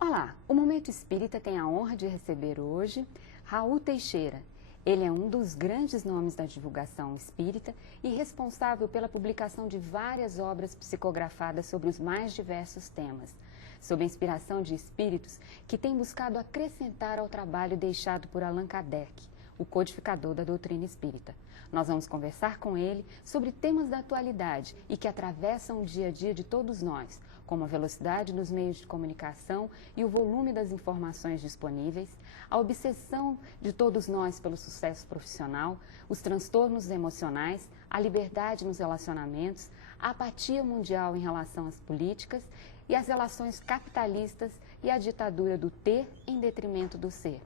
Olá, o Momento Espírita tem a honra de receber hoje Raul Teixeira. Ele é um dos grandes nomes da divulgação espírita e responsável pela publicação de várias obras psicografadas sobre os mais diversos temas, sob a inspiração de espíritos que têm buscado acrescentar ao trabalho deixado por Allan Kardec, o codificador da doutrina espírita. Nós vamos conversar com ele sobre temas da atualidade e que atravessam o dia a dia de todos nós, como a velocidade nos meios de comunicação e o volume das informações disponíveis, a obsessão de todos nós pelo sucesso profissional, os transtornos emocionais, a liberdade nos relacionamentos, a apatia mundial em relação às políticas e as relações capitalistas e a ditadura do ter em detrimento do ser.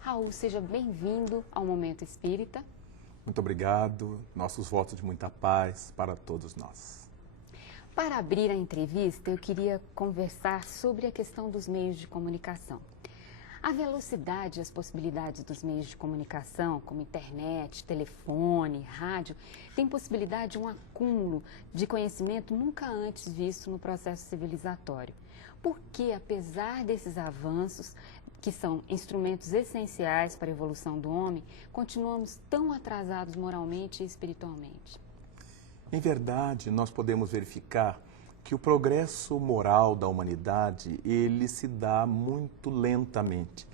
Raul, seja bem-vindo ao Momento Espírita. Muito obrigado. Nossos votos de muita paz para todos nós. Para abrir a entrevista, eu queria conversar sobre a questão dos meios de comunicação. A velocidade e as possibilidades dos meios de comunicação, como internet, telefone, rádio, têm possibilidade de um acúmulo de conhecimento nunca antes visto no processo civilizatório. Porque, apesar desses avanços, que são instrumentos essenciais para a evolução do homem, continuamos tão atrasados moralmente e espiritualmente? Em verdade, nós podemos verificar que o progresso moral da humanidade, ele se dá muito lentamente,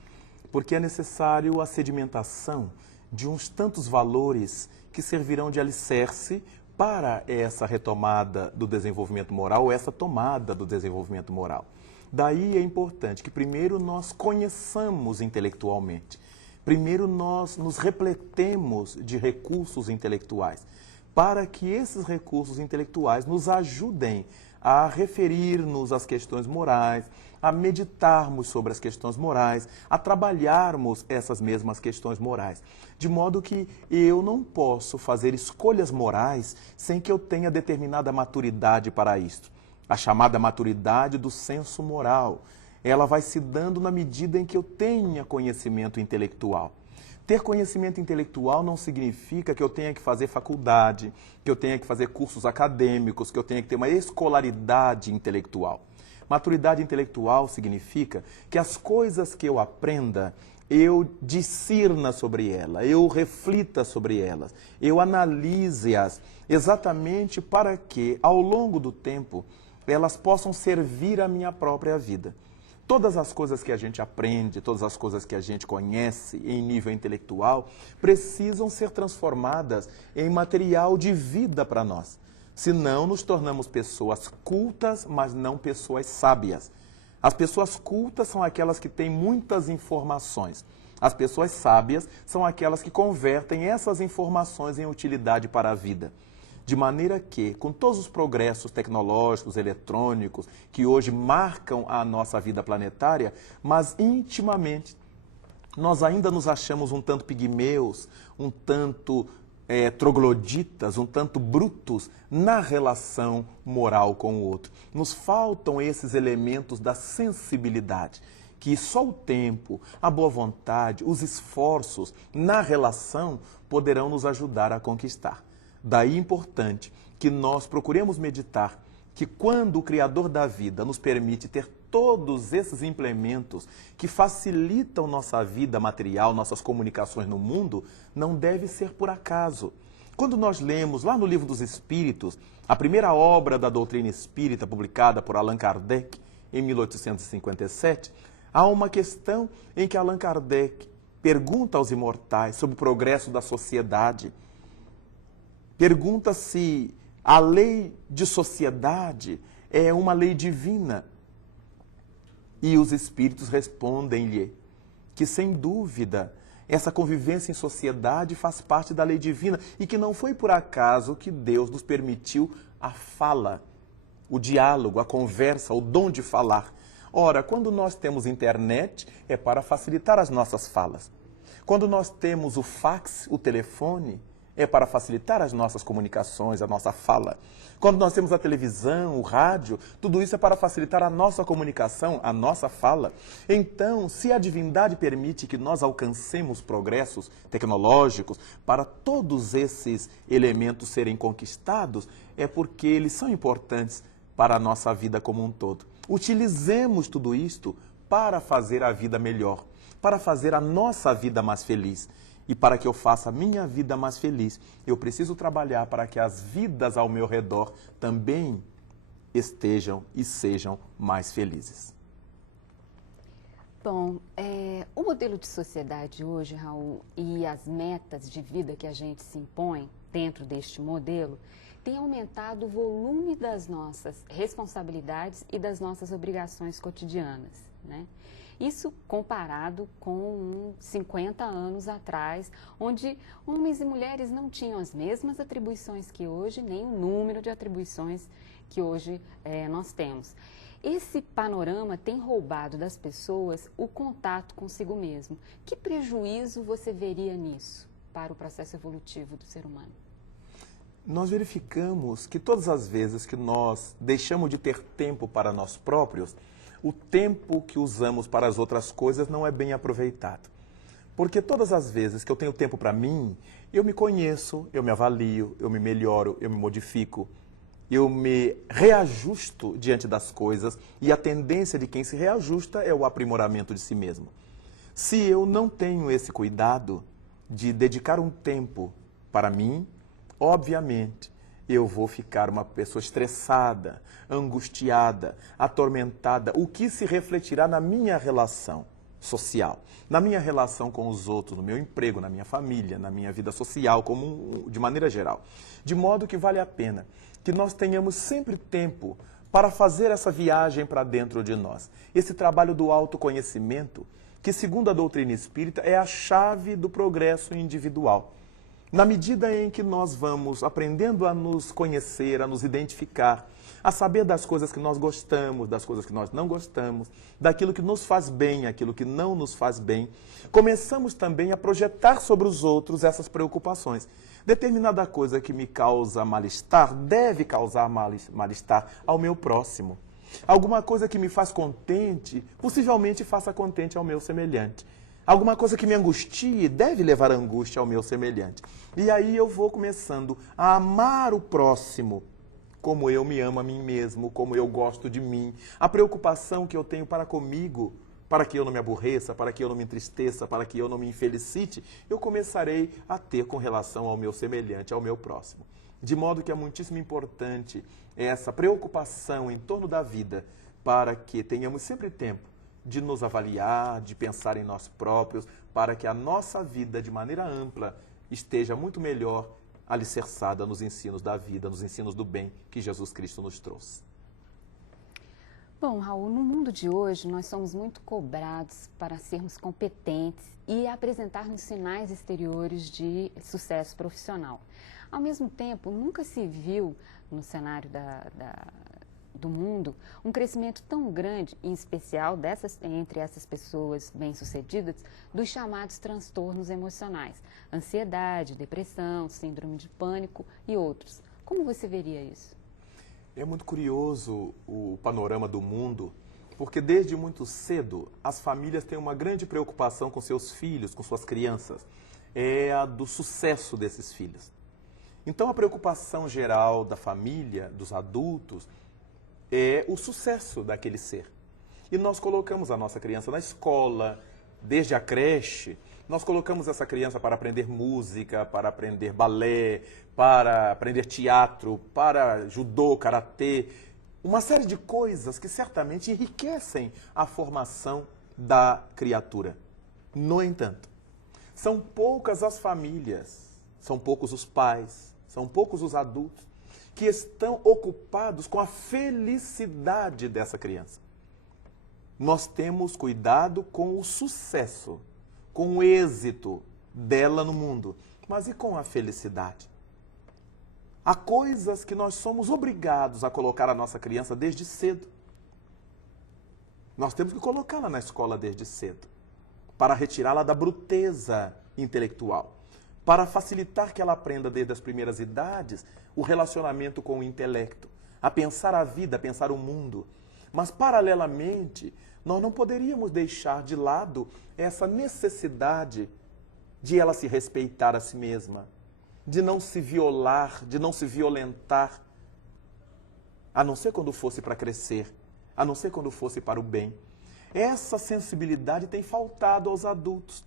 porque é necessário a sedimentação de uns tantos valores que servirão de alicerce para essa retomada do desenvolvimento moral, ou essa tomada do desenvolvimento moral. Daí é importante que primeiro nós conheçamos intelectualmente, primeiro nós nos repletemos de recursos intelectuais, para que esses recursos intelectuais nos ajudem a referir-nos às questões morais, a meditarmos sobre as questões morais, a trabalharmos essas mesmas questões morais. De modo que eu não posso fazer escolhas morais sem que eu tenha determinada maturidade para isto. A chamada maturidade do senso moral, ela vai se dando na medida em que eu tenha conhecimento intelectual. Ter conhecimento intelectual não significa que eu tenha que fazer faculdade, que eu tenha que fazer cursos acadêmicos, que eu tenha que ter uma escolaridade intelectual. Maturidade intelectual significa que as coisas que eu aprenda, eu discirna sobre elas, eu reflita sobre elas, eu analise-as, exatamente para que, ao longo do tempo, elas possam servir à minha própria vida. Todas as coisas que a gente aprende, todas as coisas que a gente conhece em nível intelectual, precisam ser transformadas em material de vida para nós. Senão, nos tornamos pessoas cultas, mas não pessoas sábias. As pessoas cultas são aquelas que têm muitas informações. As pessoas sábias são aquelas que convertem essas informações em utilidade para a vida. De maneira que, com todos os progressos tecnológicos, eletrônicos, que hoje marcam a nossa vida planetária, mas intimamente nós ainda nos achamos um tanto pigmeus, um tanto trogloditas, um tanto brutos na relação moral com o outro. Nos faltam esses elementos da sensibilidade, que só o tempo, a boa vontade, os esforços na relação poderão nos ajudar a conquistar. Daí é importante que nós procuremos meditar que quando o Criador da vida nos permite ter todos esses implementos que facilitam nossa vida material, nossas comunicações no mundo, não deve ser por acaso. Quando nós lemos lá no Livro dos Espíritos, a primeira obra da doutrina espírita publicada por Allan Kardec em 1857, há uma questão em que Allan Kardec pergunta aos imortais sobre o progresso da sociedade. Pergunta se a lei de sociedade é uma lei divina. E os espíritos respondem-lhe que, sem dúvida, essa convivência em sociedade faz parte da lei divina e que não foi por acaso que Deus nos permitiu a fala, o diálogo, a conversa, o dom de falar. Ora, quando nós temos internet, é para facilitar as nossas falas. Quando nós temos o fax, o telefone, é para facilitar as nossas comunicações, a nossa fala. Quando nós temos a televisão, o rádio, tudo isso é para facilitar a nossa comunicação, a nossa fala. Então, se a divindade permite que nós alcancemos progressos tecnológicos para todos esses elementos serem conquistados, é porque eles são importantes para a nossa vida como um todo. Utilizemos tudo isto para fazer a vida melhor, para fazer a nossa vida mais feliz. E para que eu faça a minha vida mais feliz, eu preciso trabalhar para que as vidas ao meu redor também estejam e sejam mais felizes. Bom, o modelo de sociedade hoje, Raul, e as metas de vida que a gente se impõe dentro deste modelo, tem aumentado o volume das nossas responsabilidades e das nossas obrigações cotidianas, né? Isso comparado com 50 anos atrás, onde homens e mulheres não tinham as mesmas atribuições que hoje, nem o número de atribuições que hoje nós temos. Esse panorama tem roubado das pessoas o contato consigo mesmo. Que prejuízo você veria nisso para o processo evolutivo do ser humano? Nós verificamos que todas as vezes que nós deixamos de ter tempo para nós próprios, o tempo que usamos para as outras coisas não é bem aproveitado. Porque todas as vezes que eu tenho tempo para mim, eu me conheço, eu me avalio, eu me melhoro, eu me modifico, eu me reajusto diante das coisas, e a tendência de quem se reajusta é o aprimoramento de si mesmo. Se eu não tenho esse cuidado de dedicar um tempo para mim, obviamente, eu vou ficar uma pessoa estressada, angustiada, atormentada, o que se refletirá na minha relação social, na minha relação com os outros, no meu emprego, na minha família, na minha vida social, de maneira geral. De modo que vale a pena que nós tenhamos sempre tempo para fazer essa viagem para dentro de nós. Esse trabalho do autoconhecimento, que segundo a doutrina espírita é a chave do progresso individual. Na medida em que nós vamos aprendendo a nos conhecer, a nos identificar, a saber das coisas que nós gostamos, das coisas que nós não gostamos, daquilo que nos faz bem, aquilo que não nos faz bem, começamos também a projetar sobre os outros essas preocupações. Determinada coisa que me causa mal-estar deve causar mal-estar ao meu próximo. Alguma coisa que me faz contente, possivelmente faça contente ao meu semelhante. Alguma coisa que me angustie deve levar angústia ao meu semelhante. E aí eu vou começando a amar o próximo como eu me amo a mim mesmo, como eu gosto de mim. A preocupação que eu tenho para comigo, para que eu não me aborreça, para que eu não me entristeça, para que eu não me infelicite, eu começarei a ter com relação ao meu semelhante, ao meu próximo. De modo que é muitíssimo importante essa preocupação em torno da vida, para que tenhamos sempre tempo de nos avaliar, de pensar em nós próprios, para que a nossa vida, de maneira ampla, esteja muito melhor alicerçada nos ensinos da vida, nos ensinos do bem que Jesus Cristo nos trouxe. Bom, Raul, no mundo de hoje, nós somos muito cobrados para sermos competentes e apresentarmos sinais exteriores de sucesso profissional. Ao mesmo tempo, nunca se viu no cenário do mundo um crescimento tão grande, em especial entre essas pessoas bem-sucedidas, dos chamados transtornos emocionais, ansiedade, depressão, síndrome de pânico e outros. Como você veria isso? É muito curioso o panorama do mundo, porque desde muito cedo as famílias têm uma grande preocupação com seus filhos, com suas crianças, é a do sucesso desses filhos. Então a preocupação geral da família, dos adultos, é o sucesso daquele ser. E nós colocamos a nossa criança na escola, desde a creche, nós colocamos essa criança para aprender música, para aprender balé, para aprender teatro, para judô, karatê, uma série de coisas que certamente enriquecem a formação da criatura. No entanto, são poucas as famílias, são poucos os pais, são poucos os adultos que estão ocupados com a felicidade dessa criança. Nós temos cuidado com o sucesso, com o êxito dela no mundo, mas e com a felicidade? Há coisas que nós somos obrigados a colocar a nossa criança desde cedo. Nós temos que colocá-la na escola desde cedo, para retirá-la da bruteza intelectual, para facilitar que ela aprenda desde as primeiras idades o relacionamento com o intelecto, a pensar a vida, a pensar o mundo. Mas, paralelamente, nós não poderíamos deixar de lado essa necessidade de ela se respeitar a si mesma, de não se violar, de não se violentar, a não ser quando fosse para crescer, a não ser quando fosse para o bem. Essa sensibilidade tem faltado aos adultos.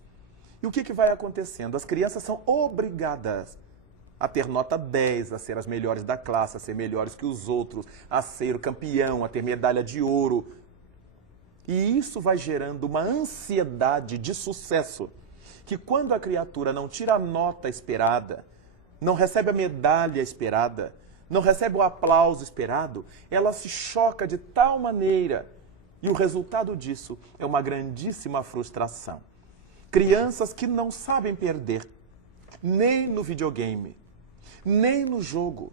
E o que vai acontecendo? As crianças são obrigadas a ter nota 10, a ser as melhores da classe, a ser melhores que os outros, a ser o campeão, a ter medalha de ouro. E isso vai gerando uma ansiedade de sucesso, que quando a criatura não tira a nota esperada, não recebe a medalha esperada, não recebe o aplauso esperado, ela se choca de tal maneira, e o resultado disso é uma grandíssima frustração. Crianças que não sabem perder, nem no videogame, nem no jogo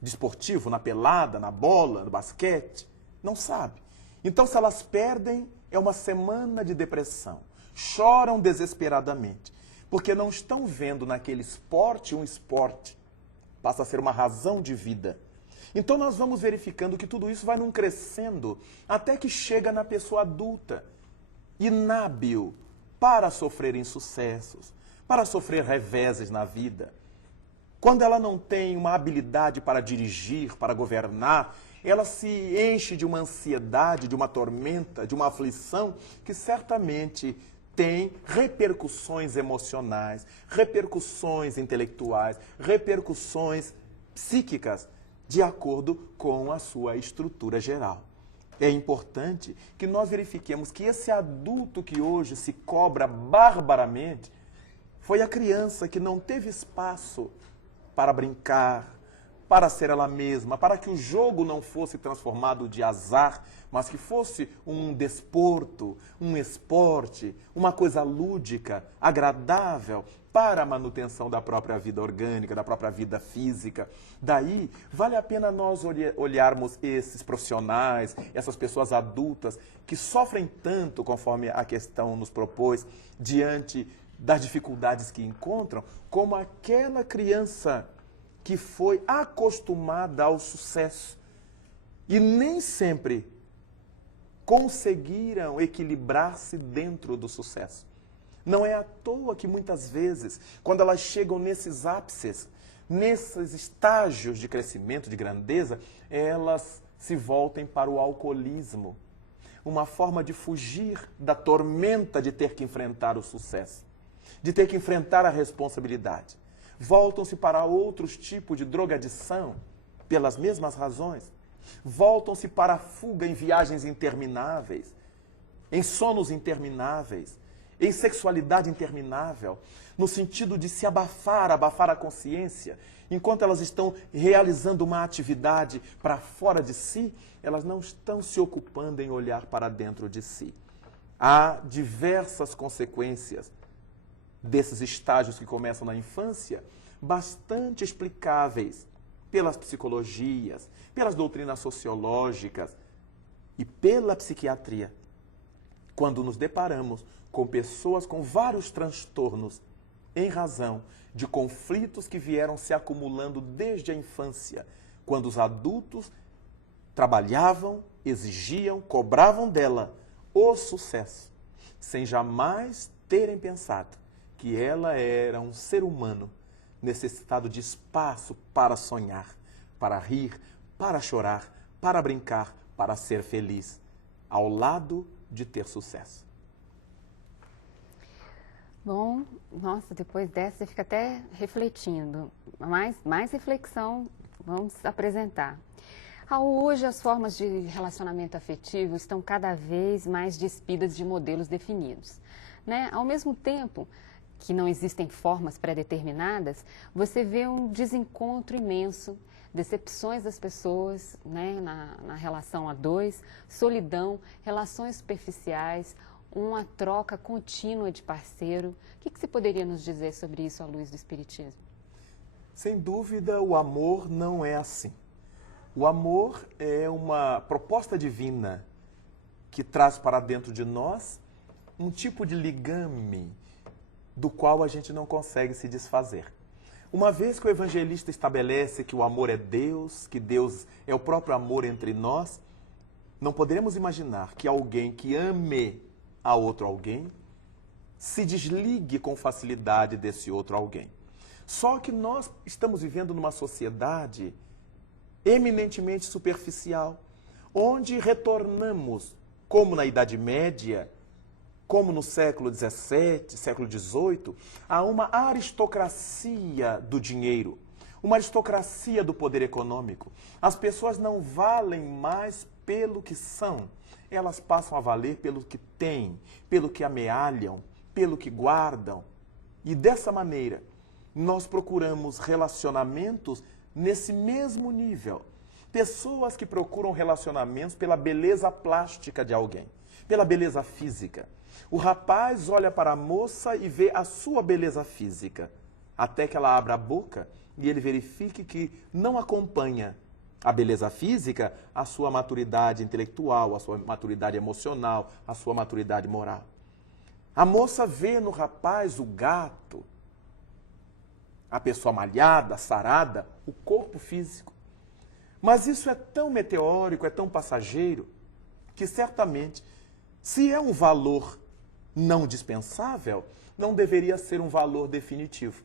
desportivo, na pelada, na bola, no basquete, não sabe. Então, se elas perdem, é uma semana de depressão. Choram desesperadamente, porque não estão vendo naquele esporte um esporte. Passa a ser uma razão de vida. Então, nós vamos verificando que tudo isso vai num crescendo, até que chega na pessoa adulta, inábil para sofrer insucessos, para sofrer reveses na vida. Quando ela não tem uma habilidade para dirigir, para governar, ela se enche de uma ansiedade, de uma tormenta, de uma aflição que certamente tem repercussões emocionais, repercussões intelectuais, repercussões psíquicas, de acordo com a sua estrutura geral. É importante que nós verifiquemos que esse adulto que hoje se cobra barbaramente foi a criança que não teve espaço para brincar, para ser ela mesma, para que o jogo não fosse transformado de azar, mas que fosse um desporto, um esporte, uma coisa lúdica, agradável, para a manutenção da própria vida orgânica, da própria vida física. Daí, vale a pena nós olharmos esses profissionais, essas pessoas adultas que sofrem tanto, conforme a questão nos propôs, diante das dificuldades que encontram, como aquela criança que foi acostumada ao sucesso e nem sempre conseguiram equilibrar-se dentro do sucesso. Não é à toa que muitas vezes, quando elas chegam nesses ápices, nesses estágios de crescimento, de grandeza, elas se voltem para o alcoolismo, uma forma de fugir da tormenta de ter que enfrentar o sucesso, de ter que enfrentar a responsabilidade. Voltam-se para outros tipos de drogadição, pelas mesmas razões. Voltam-se para a fuga em viagens intermináveis, em sonos intermináveis, em sexualidade interminável, no sentido de se abafar a consciência. Enquanto elas estão realizando uma atividade para fora de si, elas não estão se ocupando em olhar para dentro de si. Há diversas consequências desses estágios que começam na infância, bastante explicáveis pelas psicologias, pelas doutrinas sociológicas e pela psiquiatria. Quando nos deparamos com pessoas com vários transtornos em razão de conflitos que vieram se acumulando desde a infância, quando os adultos trabalhavam, exigiam, cobravam dela o sucesso, sem jamais terem pensado que ela era um ser humano necessitado de espaço para sonhar, para rir, para chorar, para brincar, para ser feliz, ao lado de ter sucesso. Bom, nossa, depois dessa você fica até refletindo. Mais reflexão vamos apresentar. Raul, hoje as formas de relacionamento afetivo estão cada vez mais despidas de modelos definidos, né? Ao mesmo tempo que não existem formas pré-determinadas, você vê um desencontro imenso, decepções das pessoas, né, na relação a dois, solidão, relações superficiais, uma troca contínua de parceiro. O que você poderia nos dizer sobre isso à luz do Espiritismo? Sem dúvida, o amor não é assim. O amor é uma proposta divina que traz para dentro de nós um tipo de ligame do qual a gente não consegue se desfazer. Uma vez que o evangelista estabelece que o amor é Deus, que Deus é o próprio amor entre nós, não poderemos imaginar que alguém que ame a outro alguém se desligue com facilidade desse outro alguém. Só que nós estamos vivendo numa sociedade eminentemente superficial, onde retornamos como na Idade Média, como no século XVII, século XVIII, há uma aristocracia do dinheiro, uma aristocracia do poder econômico. As pessoas não valem mais pelo que são, elas passam a valer pelo que têm, pelo que amealham, pelo que guardam. E dessa maneira, nós procuramos relacionamentos nesse mesmo nível. Pessoas que procuram relacionamentos pela beleza plástica de alguém, pela beleza física. O rapaz olha para a moça e vê a sua beleza física, até que ela abra a boca e ele verifique que não acompanha a beleza física a sua maturidade intelectual, a sua maturidade emocional, a sua maturidade moral. A moça vê no rapaz o gato, a pessoa malhada, sarada, o corpo físico. Mas isso é tão meteórico, é tão passageiro, que certamente, se é um valor não dispensável, não deveria ser um valor definitivo.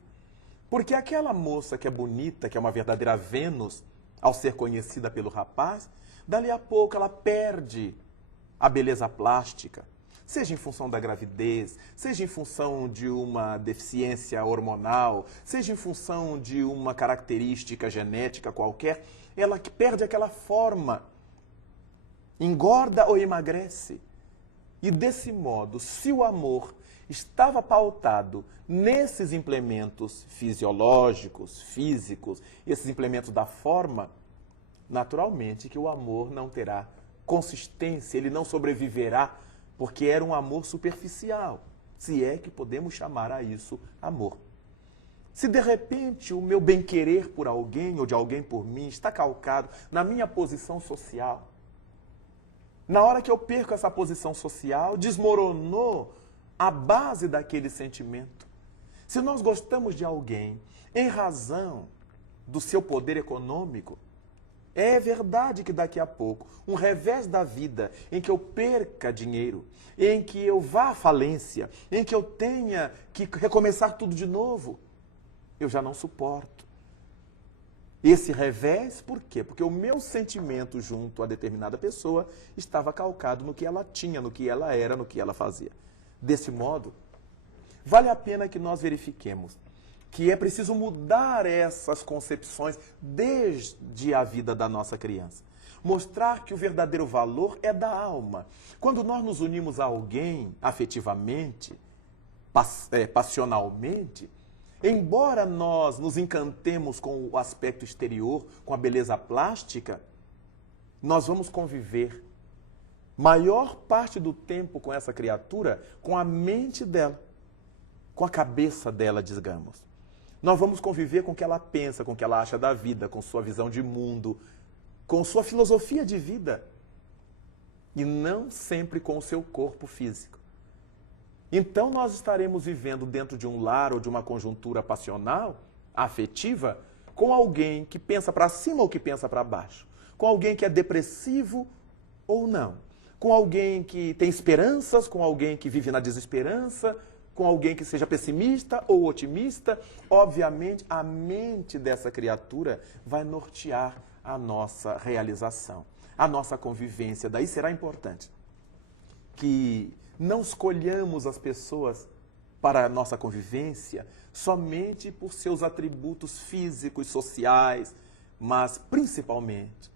Porque aquela moça que é bonita, que é uma verdadeira Vênus, ao ser conhecida pelo rapaz, dali a pouco ela perde a beleza plástica, seja em função da gravidez, seja em função de uma deficiência hormonal, seja em função de uma característica genética qualquer, ela que perde aquela forma, engorda ou emagrece. E desse modo, se o amor estava pautado nesses implementos fisiológicos, físicos, esses implementos da forma, naturalmente que o amor não terá consistência, ele não sobreviverá, porque era um amor superficial, se é que podemos chamar a isso amor. Se de repente o meu bem-querer por alguém ou de alguém por mim está calcado na minha posição social, na hora que eu perco essa posição social, desmoronou a base daquele sentimento. Se nós gostamos de alguém em razão do seu poder econômico, é verdade que daqui a pouco, um revés da vida em que eu perca dinheiro, em que eu vá à falência, em que eu tenha que recomeçar tudo de novo, eu já não suporto. Esse revés, por quê? Porque o meu sentimento junto a determinada pessoa estava calcado no que ela tinha, no que ela era, no que ela fazia. Desse modo, vale a pena que nós verifiquemos que é preciso mudar essas concepções desde a vida da nossa criança. Mostrar que o verdadeiro valor é da alma. Quando nós nos unimos a alguém afetivamente, passionalmente, embora nós nos encantemos com o aspecto exterior, com a beleza plástica, nós vamos conviver maior parte do tempo com essa criatura, com a mente dela, com a cabeça dela, digamos. Nós vamos conviver com o que ela pensa, com o que ela acha da vida, com sua visão de mundo, com sua filosofia de vida, e não sempre com o seu corpo físico. Então nós estaremos vivendo dentro de um lar ou de uma conjuntura passional, afetiva, com alguém que pensa para cima ou que pensa para baixo, com alguém que é depressivo ou não, com alguém que tem esperanças, com alguém que vive na desesperança, com alguém que seja pessimista ou otimista. Obviamente, a mente dessa criatura vai nortear a nossa realização, a nossa convivência. Daí será importante que não escolhamos as pessoas para a nossa convivência somente por seus atributos físicos, sociais, mas principalmente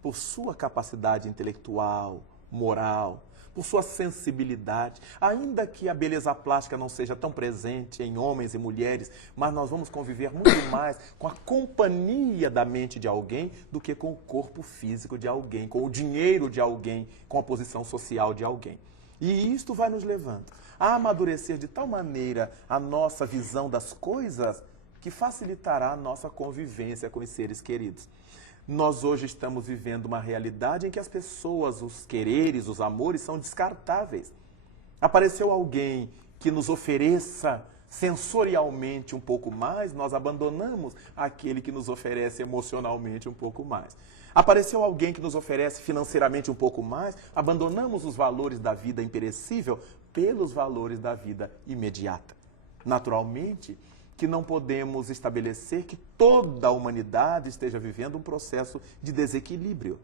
por sua capacidade intelectual, moral, por sua sensibilidade. Ainda que a beleza plástica não seja tão presente em homens e mulheres, mas nós vamos conviver muito mais com a companhia da mente de alguém do que com o corpo físico de alguém, com o dinheiro de alguém, com a posição social de alguém. E isto vai nos levando a amadurecer de tal maneira a nossa visão das coisas que facilitará a nossa convivência com os seres queridos. Nós hoje estamos vivendo uma realidade em que as pessoas, os quereres, os amores são descartáveis. Apareceu alguém que nos ofereça sensorialmente um pouco mais, nós abandonamos aquele que nos oferece emocionalmente um pouco mais. Apareceu alguém que nos oferece financeiramente um pouco mais, abandonamos os valores da vida imperecível pelos valores da vida imediata. Naturalmente, que não podemos estabelecer que toda a humanidade esteja vivendo um processo de desequilíbrio.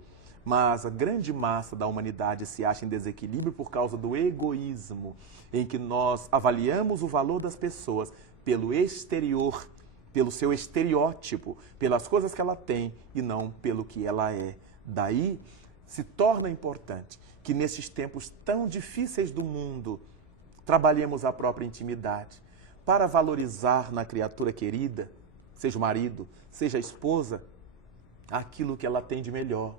mas a grande massa da humanidade se acha em desequilíbrio por causa do egoísmo, em que nós avaliamos o valor das pessoas pelo exterior, pelo seu estereótipo, pelas coisas que ela tem e não pelo que ela é. Daí se torna importante que nesses tempos tão difíceis do mundo, trabalhemos a própria intimidade para valorizar na criatura querida, seja o marido, seja a esposa, aquilo que ela tem de melhor,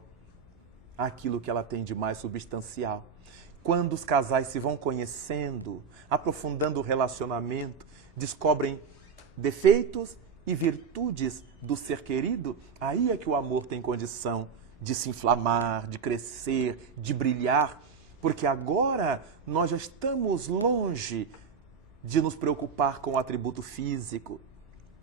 aquilo que ela tem de mais substancial. Quando os casais se vão conhecendo, aprofundando o relacionamento, descobrem defeitos e virtudes do ser querido, aí é que o amor tem condição de se inflamar, de crescer, de brilhar, porque agora nós já estamos longe de nos preocupar com o atributo físico,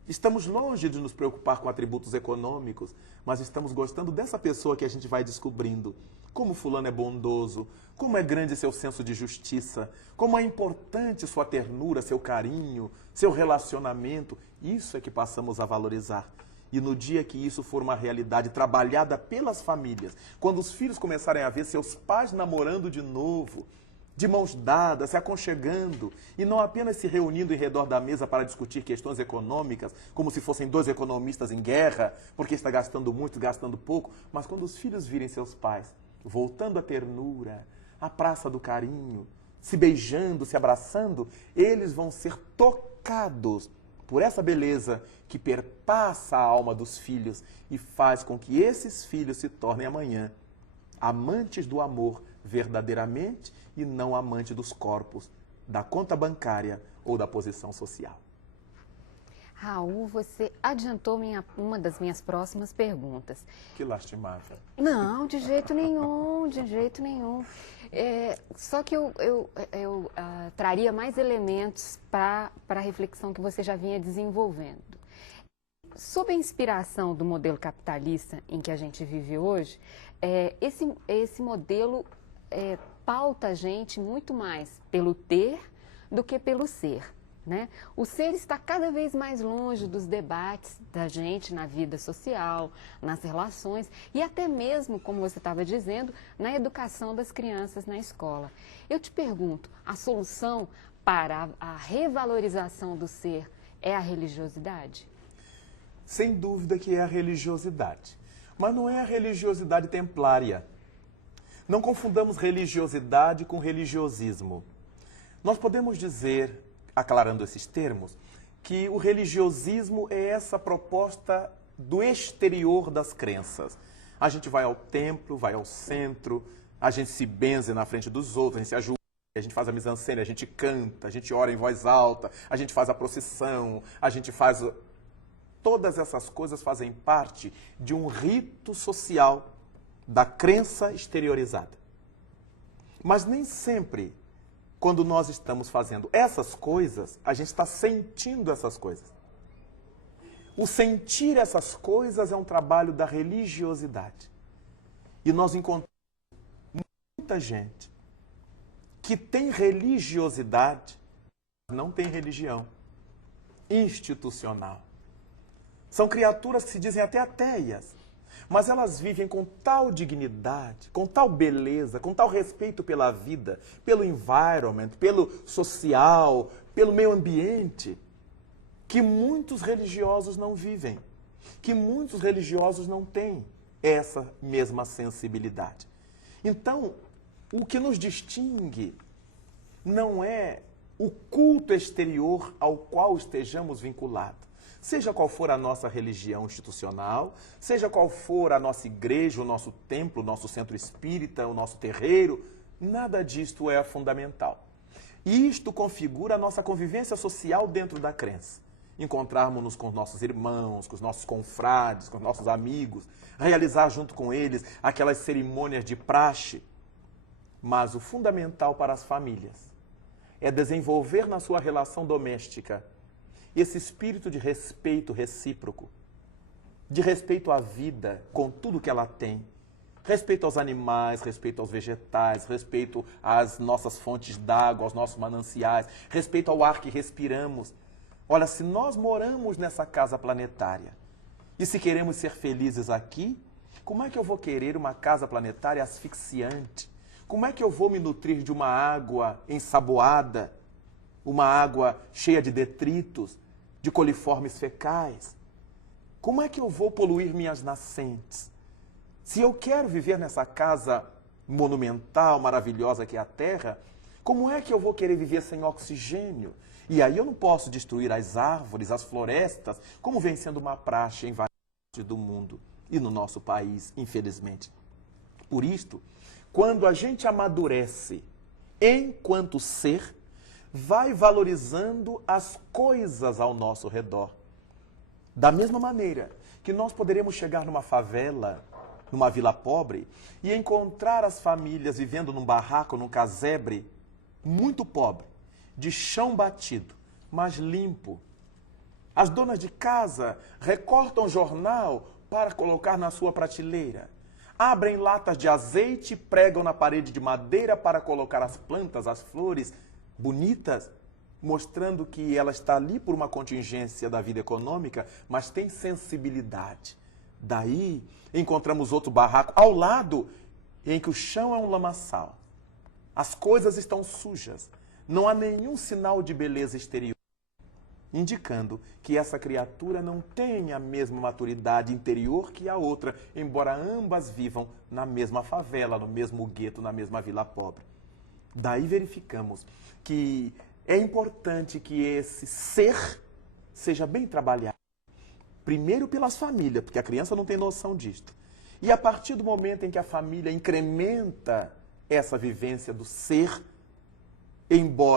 estamos longe de nos preocupar com atributos econômicos, mas estamos gostando dessa pessoa que a gente vai descobrindo. Como fulano é bondoso, como é grande seu senso de justiça, como é importante sua ternura, seu carinho, seu relacionamento. Isso é que passamos a valorizar. E no dia que isso for uma realidade trabalhada pelas famílias, quando os filhos começarem a ver seus pais namorando de novo, de mãos dadas, se aconchegando, e não apenas se reunindo em redor da mesa para discutir questões econômicas, como se fossem dois economistas em guerra, porque está gastando muito, gastando pouco, mas quando os filhos virem seus pais voltando à ternura, à praça do carinho, se beijando, se abraçando, eles vão ser tocados por essa beleza que perpassa a alma dos filhos e faz com que esses filhos se tornem amanhã amantes do amor verdadeiramente e não amantes dos corpos, da conta bancária ou da posição social. Raul, você adiantou uma das minhas próximas perguntas. Que lastimável. Não, de jeito nenhum, de jeito nenhum. Só que eu traria mais elementos para a reflexão que você já vinha desenvolvendo. Sob a inspiração do modelo capitalista em que a gente vive hoje, esse modelo pauta a gente muito mais pelo ter do que pelo ser. Né? O ser está cada vez mais longe dos debates da gente na vida social, nas relações e até mesmo, como você estava dizendo, na educação das crianças na escola. Eu te pergunto, a solução para a revalorização do ser é a religiosidade? Sem dúvida que é a religiosidade, mas não é a religiosidade templária. Não confundamos religiosidade com religiosismo. Nós podemos dizer, aclarando esses termos, que o religiosismo é essa proposta do exterior das crenças. A gente vai ao templo, vai ao centro, a gente se benze na frente dos outros, a gente se ajoelha, a gente faz a mise-en-scène, a gente canta, a gente ora em voz alta, a gente faz a procissão, a gente faz... Todas essas coisas fazem parte de um rito social da crença exteriorizada. Mas nem sempre, quando nós estamos fazendo essas coisas, a gente está sentindo essas coisas. O sentir essas coisas é um trabalho da religiosidade. E nós encontramos muita gente que tem religiosidade, mas não tem religião institucional. São criaturas que se dizem até ateias, mas elas vivem com tal dignidade, com tal beleza, com tal respeito pela vida, pelo environment, pelo social, pelo meio ambiente, que muitos religiosos não vivem, que muitos religiosos não têm essa mesma sensibilidade. Então, o que nos distingue não é o culto exterior ao qual estejamos vinculados. Seja qual for a nossa religião institucional, seja qual for a nossa igreja, o nosso templo, o nosso centro espírita, o nosso terreiro, nada disto é fundamental. Isto configura a nossa convivência social dentro da crença. Encontrarmos-nos com os nossos irmãos, com os nossos confrades, com os nossos amigos, realizar junto com eles aquelas cerimônias de praxe. Mas o fundamental para as famílias é desenvolver na sua relação doméstica esse espírito de respeito recíproco, de respeito à vida com tudo que ela tem, respeito aos animais, respeito aos vegetais, respeito às nossas fontes d'água, aos nossos mananciais, respeito ao ar que respiramos. Olha, se nós moramos nessa casa planetária e se queremos ser felizes aqui, como é que eu vou querer uma casa planetária asfixiante? Como é que eu vou me nutrir de uma água ensaboada, uma água cheia de detritos, de coliformes fecais? Como é que eu vou poluir minhas nascentes? Se eu quero viver nessa casa monumental, maravilhosa que é a Terra, como é que eu vou querer viver sem oxigênio? E aí eu não posso destruir as árvores, as florestas, como vem sendo uma praxe em várias partes do mundo e no nosso país, infelizmente. Por isto, quando a gente amadurece enquanto ser, vai valorizando as coisas ao nosso redor. Da mesma maneira que nós poderemos chegar numa favela, numa vila pobre, e encontrar as famílias vivendo num barraco, num casebre, muito pobre, de chão batido, mas limpo. As donas de casa recortam jornal para colocar na sua prateleira. Abrem latas de azeite e pregam na parede de madeira para colocar as plantas, as flores bonitas, mostrando que ela está ali por uma contingência da vida econômica, mas tem sensibilidade. Daí encontramos outro barraco ao lado, em que o chão é um lamaçal. As coisas estão sujas, não há nenhum sinal de beleza exterior, indicando que essa criatura não tem a mesma maturidade interior que a outra, embora ambas vivam na mesma favela, no mesmo gueto, na mesma vila pobre. Daí verificamos que é importante que esse ser seja bem trabalhado. Primeiro pelas famílias, porque a criança não tem noção disto. E a partir do momento em que a família incrementa essa vivência do ser, embora